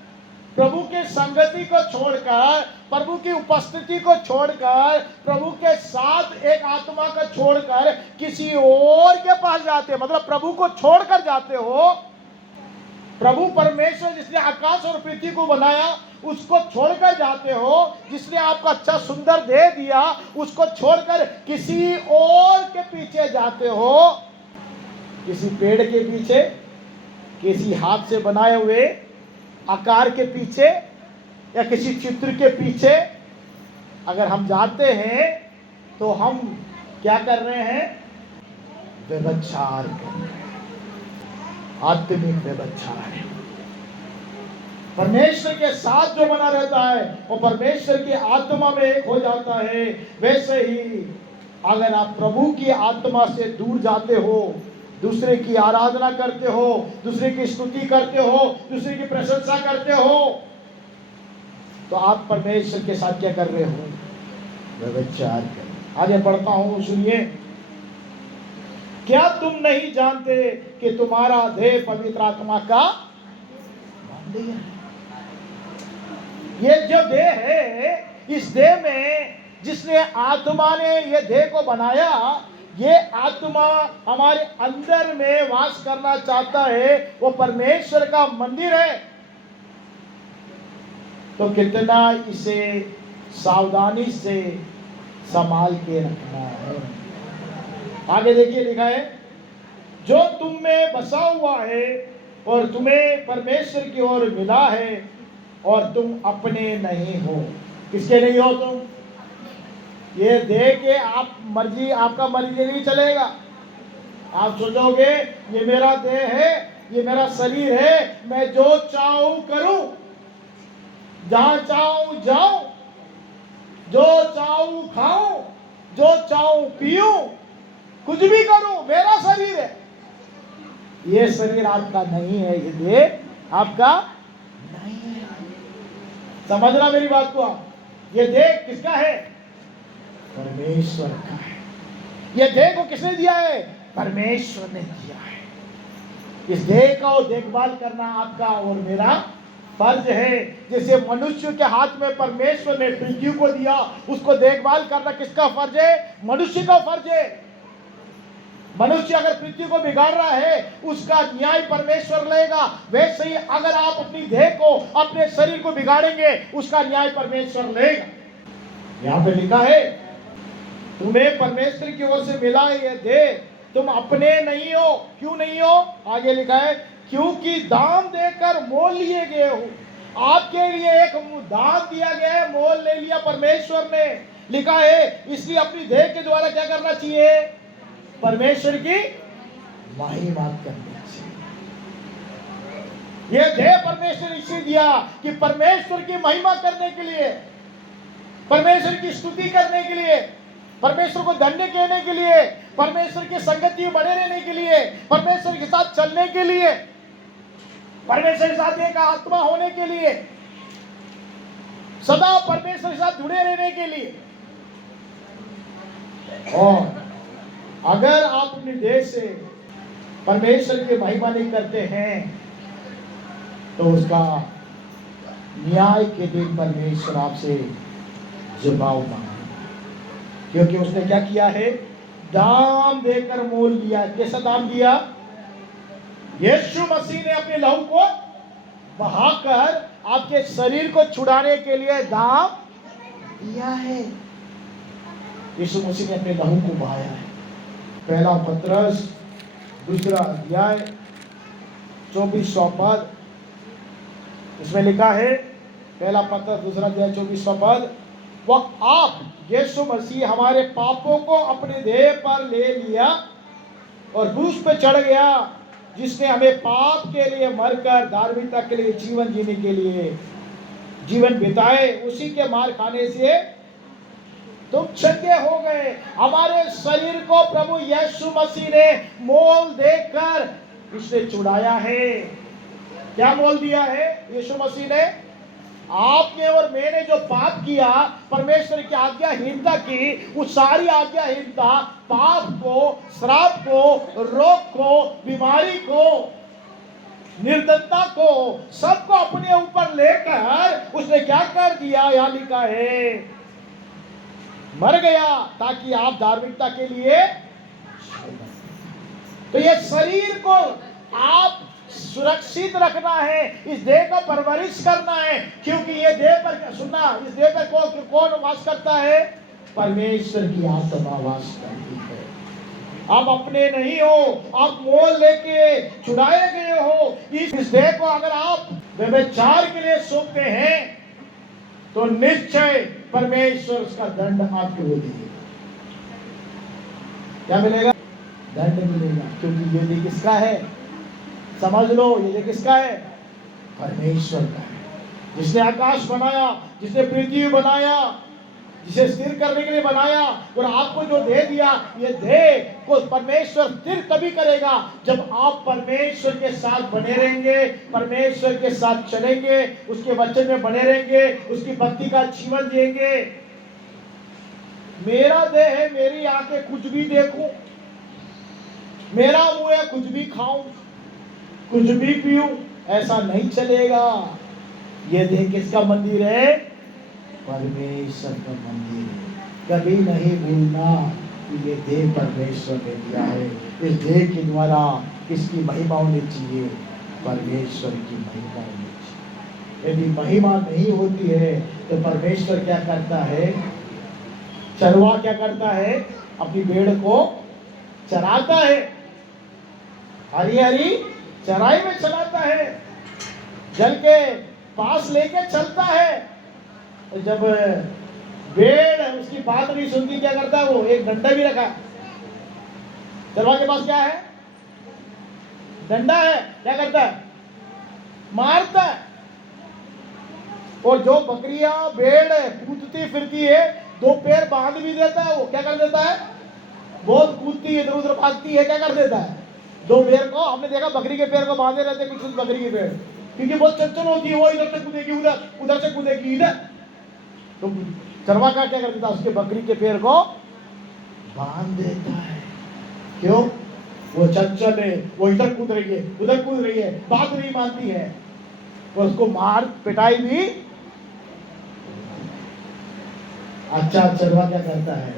प्रभु के संगति को छोड़कर, प्रभु की उपस्थिति को छोड़कर, प्रभु के साथ एक आत्मा को छोड़कर किसी और के पास जाते हो, मतलब प्रभु को छोड़कर जाते हो। प्रभु परमेश्वर जिसने आकाश और पृथ्वी को बनाया उसको छोड़कर जाते हो, जिसने आपको अच्छा सुंदर देह दिया उसको छोड़कर किसी और के पीछे जाते हो, किसी पेड़ के पीछे, किसी हाथ से बनाए हुए आकार के पीछे या किसी चित्र के पीछे अगर हम जाते हैं तो हम क्या कर रहे हैं? व्यभिचार कर रहे हैं। आत्मिक व्यभिचार है। परमेश्वर के साथ जो बना रहता है वो परमेश्वर की आत्मा में एक हो जाता है। वैसे ही अगर आप प्रभु की आत्मा से दूर जाते हो, दूसरे की आराधना करते हो, दूसरे की स्तुति करते हो, दूसरे की प्रशंसा करते हो, तो आप परमेश्वर के साथ क्या कर रहे हो? व्यभिचार कर रहे हो। आगे पढ़ता हूं, सुनिए। क्या तुम नहीं जानते कि तुम्हारा देह पवित्र आत्मा का मंदिर है? ये जो देह है, इस देह में जिसने आत्मा ने ये देह को बनाया, ये आत्मा हमारे अंदर में वास करना चाहता है, वो परमेश्वर का मंदिर है, तो कितना इसे सावधानी से संभाल के रखना है। आगे देखिए लिखा है, जो तुम में बसा हुआ है और तुम्हें परमेश्वर की ओर मिला है और तुम अपने नहीं हो। किसके नहीं हो तुम? ये देह के आप मर्जी, आपका मर्जी नहीं चलेगा। आप सोचोगे ये मेरा देह है, ये मेरा शरीर है, मैं जो चाहूं करूं, जहां चाहूं जाऊं, जो चाहूं खाऊं, जो चाहूं पीऊं, कुछ भी करूं, मेरा शरीर है। ये शरीर आपका नहीं है, ये देह आपका नहीं है। समझना मेरी बात को आप। ये देह किसका है? परमेश्वर का है। ये देह को किसने दिया है? परमेश्वर ने दिया है। इस देह का देखभाल करना आपका और मेरा फर्ज है। जैसे मनुष्य के हाथ में परमेश्वर ने पृथ्वी को दिया, उसको देखभाल करना किसका फर्ज है? मनुष्य का फर्ज है। मनुष्य अगर पृथ्वी को बिगाड़ रहा है, उसका न्याय परमेश्वर लेगा। वैसे ही अगर आप अपनी देह को, अपने शरीर को बिगाड़ेंगे, उसका न्याय परमेश्वर लेगा। यहां पे लिखा है, तुम्हें परमेश्वर की ओर से मिला है ये देह, तुम अपने नहीं हो। क्यों नहीं हो? आगे लिखा है, क्योंकि दाम देकर मोल लिए गए हो। आपके लिए एक दाम दिया गया है, मोल ले लिया परमेश्वर ने। लिखा है, इसलिए अपनी देह के द्वारा क्या करना चाहिए? परमेश्वर की महिमा करनी चाहिए। यह देह परमेश्वर इसलिए दिया कि परमेश्वर की महिमा करने के लिए, परमेश्वर की स्तुति करने के लिए, परमेश्वर को धन्य कहने के लिए, परमेश्वर की संगति में बने रहने के लिए, परमेश्वर के साथ चलने के लिए, परमेश्वर के साथ एक आत्मा होने के लिए, सदा परमेश्वर के साथ जुड़े रहने के लिए। और अगर आप अपने देह से परमेश्वर की महिमा नहीं करते हैं, तो उसका न्याय के दिन परमेश्वर आपसे जवाब मांगे, क्योंकि उसने क्या किया है? दाम देकर मोल लिया। कैसा दाम दिया? यीशु मसीह ने अपने लहू को बहाकर आपके शरीर को छुड़ाने के लिए दाम दिया है। यीशु मसीह ने अपने लहू को बहाया है। पहला पत्रस दूसरा अध्याय 24वां पद, इसमें लिखा है, पहला पत्रस दूसरा अध्याय 24वां पद, वह आप यीशु मसीह हमारे पापों को अपने देह पर ले लिया और क्रूस पे चढ़ गया, जिसने हमें पाप के लिए मरकर धार्मिकता के लिए जीवन जीने के लिए जीवन बिताए। उसी के मार खाने से तुम चंगे हो गए। हमारे शरीर को प्रभु यीशु मसीह ने मोल देकर इसने छुड़ाया है। क्या मोल दिया है यीशु मसीह ने? आपने और मैंने जो पाप किया, परमेश्वर की आज्ञाहीनता की, उस सारी आज्ञाहीनता, पाप को, श्राप को, रोग को, बीमारी को, निर्धनता को, सबको अपने ऊपर लेकर उसने क्या कर दिया? यहां लिखा है, मर गया ताकि आप धार्मिकता के लिए। तो ये शरीर को आप सुरक्षित रखना है, इस देह का परवरिश करना है, क्योंकि ये देह पर सुनना, इस देह पर कौन वास करता है? परमेश्वर की आत्मा वास करती है। आप अपने नहीं हो, आप मोल लेके छुड़ाए गए हो। इस देह को अगर आप व्यभिचार के लिए सौंपते हैं, तो निश्चय परमेश्वर उसका दंड आपको देगा। क्या मिलेगा? दंड मिलेगा, क्योंकि ये देह किसका है? समझ लो, ये किसका है? परमेश्वर का है। जिसने आकाश बनाया, जिसने पृथ्वी बनाया, जिसे स्थिर करने के लिए बनाया, और आपको जो दे दिया, ये देह को परमेश्वर स्थिर तभी करेगा जब आप परमेश्वर के साथ बने रहेंगे, परमेश्वर के साथ चलेंगे, उसके वचन में बने रहेंगे, उसकी भक्ति का जीवन जिएंगे। मेरा देह है, मेरी आंखें कुछ भी देखूं, मेरा मुंह है कुछ भी खाऊं, कुछ भी पीऊं, ऐसा नहीं चलेगा। ये देह किसका मंदिर है? परमेश्वर का मंदिर है। कभी नहीं भूलना, कि ये देह परमेश्वर ने दिया है। इस देह के द्वारा किसकी महिमा होनी चाहिए? परमेश्वर की महिमा होनी चाहिए। यदि महिमा नहीं होती है तो परमेश्वर क्या करता है? चरवा क्या करता है? अपनी भेड़ को चराता है, हरी हरी चराई में चलाता है, जल के पास लेके चलता है। तो जब भेड़ उसकी बात नहीं सुनती, क्या करता है? वो एक डंडा भी रखा। चरवा के पास क्या है? डंडा है। क्या करता है? मारता है। और जो बकरियां भेड़ कूदती फिरती है, दो पैर बांध भी देता है। वो क्या कर देता है? बहुत कूदती है, इधर उधर भागती है, क्या कर देता है? दो पैर को, हमने देखा बकरी के पैर को बांधे रहते कुछ बकरी के पैर, क्योंकि बहुत चंचल होती है। वो इधर से कूदेगी उधर, उधर से कूदेगी इधर। तो चरवा का क्या कर देता है? उसके बकरी के पैर को बांध देता है। क्यों? वो चंचल है, वो इधर कूद रही है, उधर कूद रही है, बात नहीं मानती है। वो उसको मार पिटाई भी। अच्छा चरवा क्या करता है?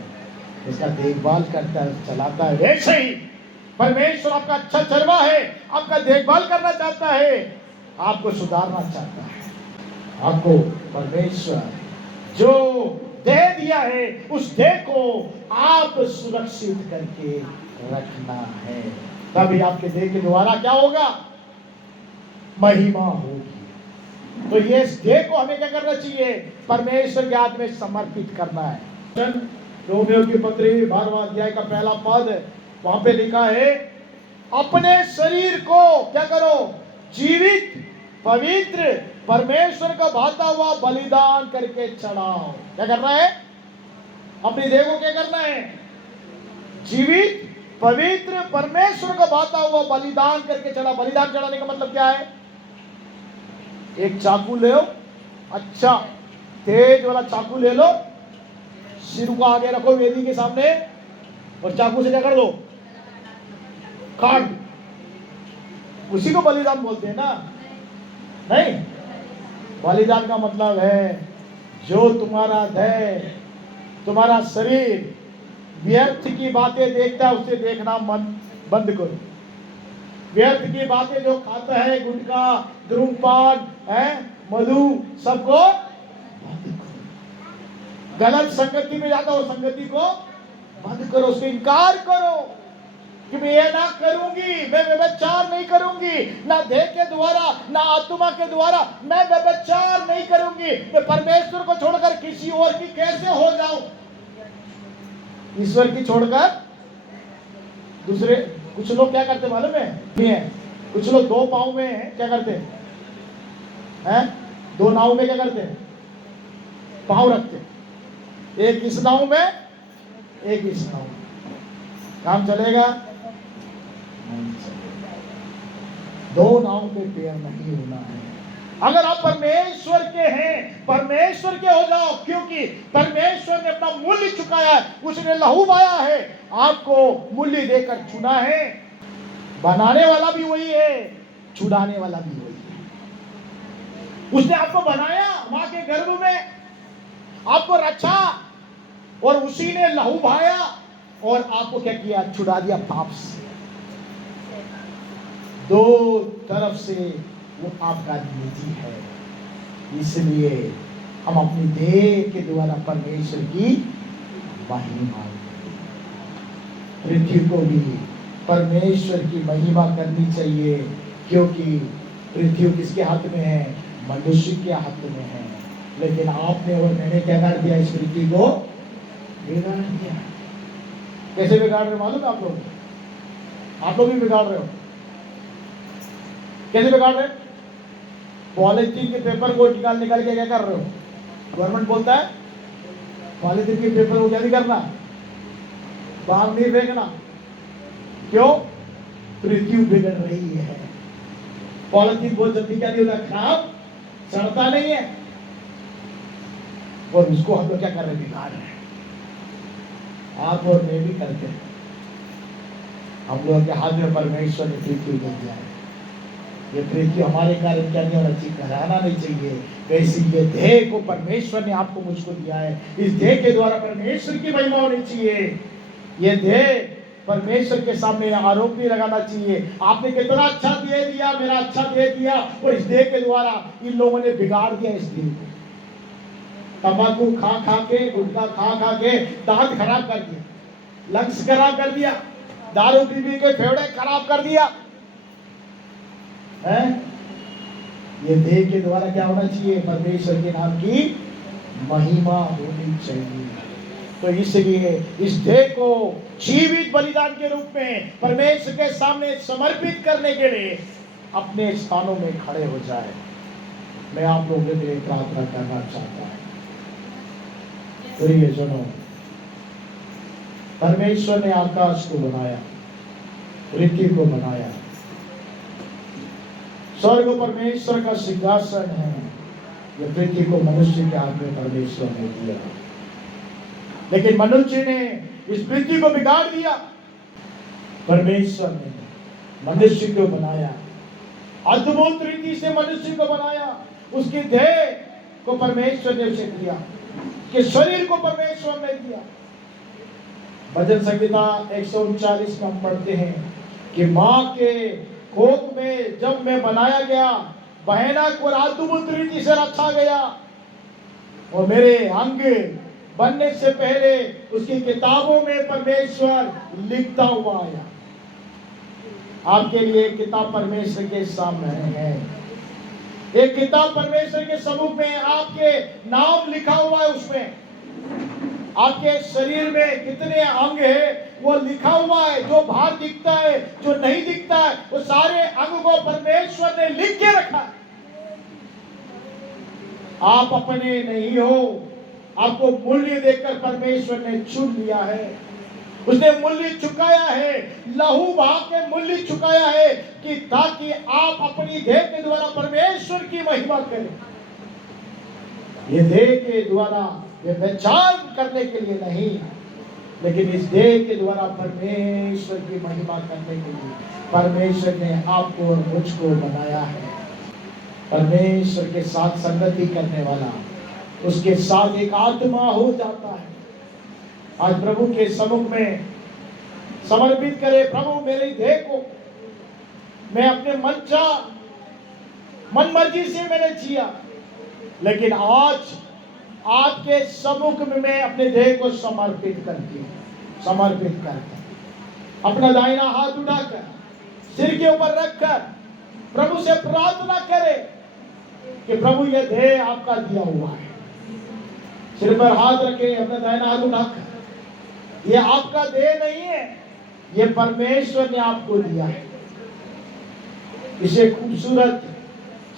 उसका देखभाल करता है, चलाता है। वैसे ही परमेश्वर आपका अच्छा चरवा है, आपका देखभाल करना चाहता है, आपको सुधारना चाहता है। आपको परमेश्वर जो देह दिया है, उस देह को आप सुरक्षित करके रखना है। तभी आपके देह के द्वारा क्या होगा? महिमा होगी। तो ये देह को हमें क्या करना चाहिए? परमेश्वर के हाथ में समर्पित करना है। रोमियो की पत्री 12वां अध्याय का पहला पद, वहां पे लिखा है, अपने शरीर को क्या करो? जीवित, पवित्र, परमेश्वर का भाता हुआ बलिदान करके चढ़ाओ। क्या करना है? अपनी देह को क्या करना है? जीवित, पवित्र, परमेश्वर का भाता हुआ बलिदान करके चढ़ा। बलिदान चढ़ाने का मतलब क्या है? एक चाकू ले लो, अच्छा तेज वाला चाकू ले लो, सिर को आगे रखो वेदी के सामने, और चाकू से क्या कर दो? काट दो। उसी को बलिदान बोलते हैं ना? नहीं, बलिदान का मतलब है जो तुम्हारा देह, तुम्हारा शरीर व्यर्थ की बातें देखता है, उसे देखना मन बंद करो। व्यर्थ की बातें जो खाता है, गुटखा, धूम्रपान है, मधु, सबको बंद करो। गलत संगति में जाता हो, संगति को बंद करो, उसको इनकार करो कि मैं ये ना करूंगी, मैं व्यभिचार नहीं करूंगी, ना देह के द्वारा ना आत्मा के द्वारा मैं व्यभिचार नहीं करूंगी। मैं परमेश्वर को छोड़कर किसी और की कैसे हो जाऊं? ईश्वर की छोड़कर दूसरे। कुछ लोग क्या करते मालूम है? कुछ लोग दो पांव में क्या करते हैं? दो नाव में क्या करते हैं? पांव रखते, एक इस नाव में, एक इस नाव में। काम चलेगा? नहीं चलेगा। दो नाव में पैर नहीं होना है। अगर आप परमेश्वर के हैं, परमेश्वर के हो जाओ, क्योंकि परमेश्वर ने अपना मूल्य चुकाया है, उसने लहू बहाया है, आपको मूल्य देकर चुना है। बनाने वाला भी वही है, छुड़ाने वाला भी वही है। उसने आपको बनाया मां के गर्भ में, आपको रचा, और उसी ने लहू बहाया और आपको क्या किया? छुड़ा दिया पाप से। दो तरफ से वो आपका निजी है। इसलिए हम अपनी देह के द्वारा परमेश्वर की महिमा, पृथ्वी को भी परमेश्वर की महिमा करनी चाहिए, क्योंकि पृथ्वी किसके हाथ में है? मनुष्य के हाथ में है। लेकिन आपने और मैंने क्या कर दिया? इस पृथ्वी को बिगाड़ दिया। कैसे बिगाड़ रहे हो मालूम है आप लोग? आप लोग भी बिगाड़ रहे हो। कैसे बिगाड़ रहे? पॉलिथीन के पेपर को निकाल के क्या कर रहे हो? गवर्नमेंट बोलता है पॉलिथीन के पेपर को क्या नहीं करना, बाहर नहीं फेंकना। क्यों? पृथ्वी बिगड़ रही है। पॉलिथीन बहुत जल्दी क्या नहीं होता? खराब, सड़ता नहीं है, और उसको हम लोग क्या कर रहे हैं? बिगाड़ रहे हैं। आप और मैं भी करते हैं। हम लोग के हाथ में परमेश्वर ने पृथ्वी दे दिया है। ये पृथ्वी हमारे कारण क्या नहीं होना चाहिए? कराना नहीं चाहिए। वैसे ये देह को परमेश्वर ने आपको मुझको दिया है, इस देह के द्वारा परमेश्वर की महिमा होनी चाहिए। ये देह परमेश्वर के सामने आरोप नहीं लगाना चाहिए, आपने कितना अच्छा दे दिया, मेरा अच्छा दे दिया, और इस देह के द्वारा इन लोगों ने बिगाड़ दिया इस देह को। तंबाकू खा खा के, गुटखा खा खा के दांत खराब कर दिया, लंग्स खराब कर दिया, दारू पी पी के फेफड़े खराब कर दिया है। ये देह के द्वारा क्या होना चाहिए? परमेश्वर के नाम की महिमा होनी चाहिए। तो इसलिए इस देह को जीवित बलिदान के रूप में परमेश्वर के सामने समर्पित करने के लिए अपने स्थानों में खड़े हो जाए। मैं आप लोगों के लिए प्रार्थना करना चाहता हूं। प्रियजनों, परमेश्वर ने आकाश को बनाया, पृथ्वी को बनाया, स्वर्ग परमेश्वर का सिंहासन है, ये पृथ्वी को मनुष्य के हाथ में परमेश्वर ने दिया। लेकिन मनुष्य ने इस पृथ्वी को बिगाड़ दिया। परमेश्वर ने मनुष्य को बनाया, अद्भुत रीति से मनुष्य को बनाया, उसकी देह को परमेश्वर ने उसे दिया, कि शरीर को परमेश्वर ने दिया। भजन संहिता 139 में हम पढ़ते हैं कि मां के कोख में जब मैं बनाया गया, भयानक और अद्भुत रीति से रखा गया, और मेरे अंग बनने से पहले उसकी किताबों में परमेश्वर लिखता हुआ आया। आपके लिए एक किताब परमेश्वर के सामने है, एक किताब परमेश्वर के सम्मुख में आपके नाम लिखा हुआ है। उसमें आपके शरीर में कितने अंग है वो लिखा हुआ है, जो बाहर दिखता है, जो नहीं दिखता है, वो सारे अंग को परमेश्वर ने लिख के रखा है। आप अपने नहीं हो, आपको मूल्य देकर परमेश्वर ने चुन लिया है, उसने मूल्य चुकाया है, लहू बहा के मूल्य चुकाया है, कि ताकि आप अपनी देह के द्वारा परमेश्वर की महिमा करें। ये देह के द्वारा ये पहचान करने के लिए नहीं, लेकिन इस देह के द्वारा परमेश्वर की महिमा करने के लिए परमेश्वर ने आपको और मुझको बनाया है। परमेश्वर के साथ संगति करने वाला उसके साथ एक आत्मा हो जाता है। आज प्रभु के सम्मुख में समर्पित करे, प्रभु मेरी देह को मैं अपने मन मर्जी से मैंने जिया, लेकिन आज आपके सम्मुख में मैं अपने देह को समर्पित करती हूँ, समर्पित करता, अपना दाहिना हाथ उठाकर सिर के ऊपर रखकर प्रभु से प्रार्थना करे कि प्रभु ये देह आपका दिया हुआ है। सिर पर हाथ रखे, अपना दाहिना हाथ उठाकर, ये आपका देह नहीं है, ये परमेश्वर ने आपको दिया है। इसे खूबसूरत,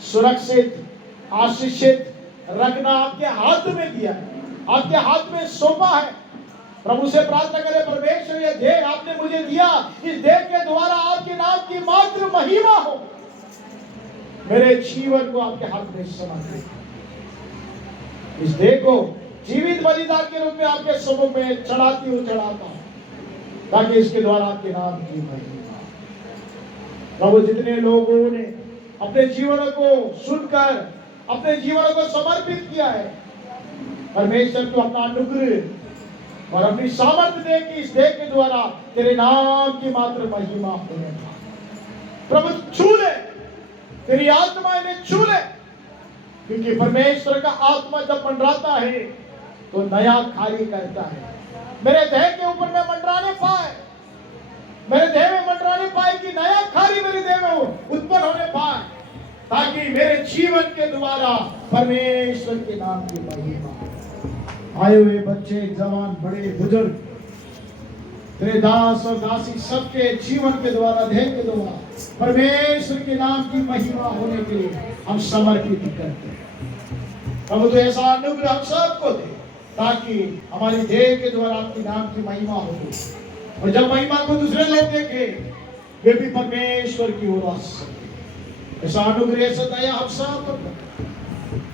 सुरक्षित, आशीषित रखना आपके हाथ में दिया है, आपके हाथ में सौंपा है। प्रभु से प्रार्थना करें, परमेश्वर ये देह आपने मुझे दिया, इस देह के द्वारा आपके नाम की मात्र महिमा हो। मेरे जीवन को आपके हाथ में समर्पित, इस देह को जीवित बलिदान के रूप में आपके सम्मुख में चढ़ाता हूं, ताकि इसके द्वारा आपके नाम की महिमा। प्रभु जितने लोगों ने अपने जीवनों को सुनकर अपने जीवनों को समर्पित किया है, परमेश्वर को अपना अनुग्रह और अपनी सामर्थ्य दे कि इस देह के द्वारा तेरे नाम की मात्र महिमा होने का। प्रभु छू ले, तेरी आत्मा इन्हें छू ले, क्योंकि परमेश्वर का आत्मा जब मंडराता है तो नया कार्य करता है। मेरे देह के ऊपर में मंडराने पाए, मेरे देह में मंडराने पाए कि नया कार्य मेरे देह में उत्पन्न होने पाए, ताकि मेरे जीवन के द्वारा परमेश्वर के नाम की महिमा। आए हुए बच्चे, जवान, बड़े, बुजुर्ग, तेरे दास और दासी सबके जीवन के द्वारा, देह के द्वारा परमेश्वर के नाम की महिमा होने के लिए हम समर्पित करते हैं। प्रभु तो ऐसा अनुग्रह हम सबको दे, ताकि हमारी देह के द्वारा आपके नाम की महिमा हो, और जब महिमा को दूसरे लोग देखे वे भी परमेश्वर की ओर आ सके। ऐसा अनुग्रह से दया हम सब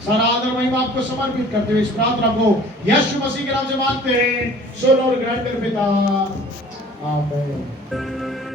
सारा आदर महिमा आपको समर्पित करते हुए इस प्रार्थना को यीशु मसीह के नाम से मांगते हैं, सुन और ग्रहण कर पिता, आमीन।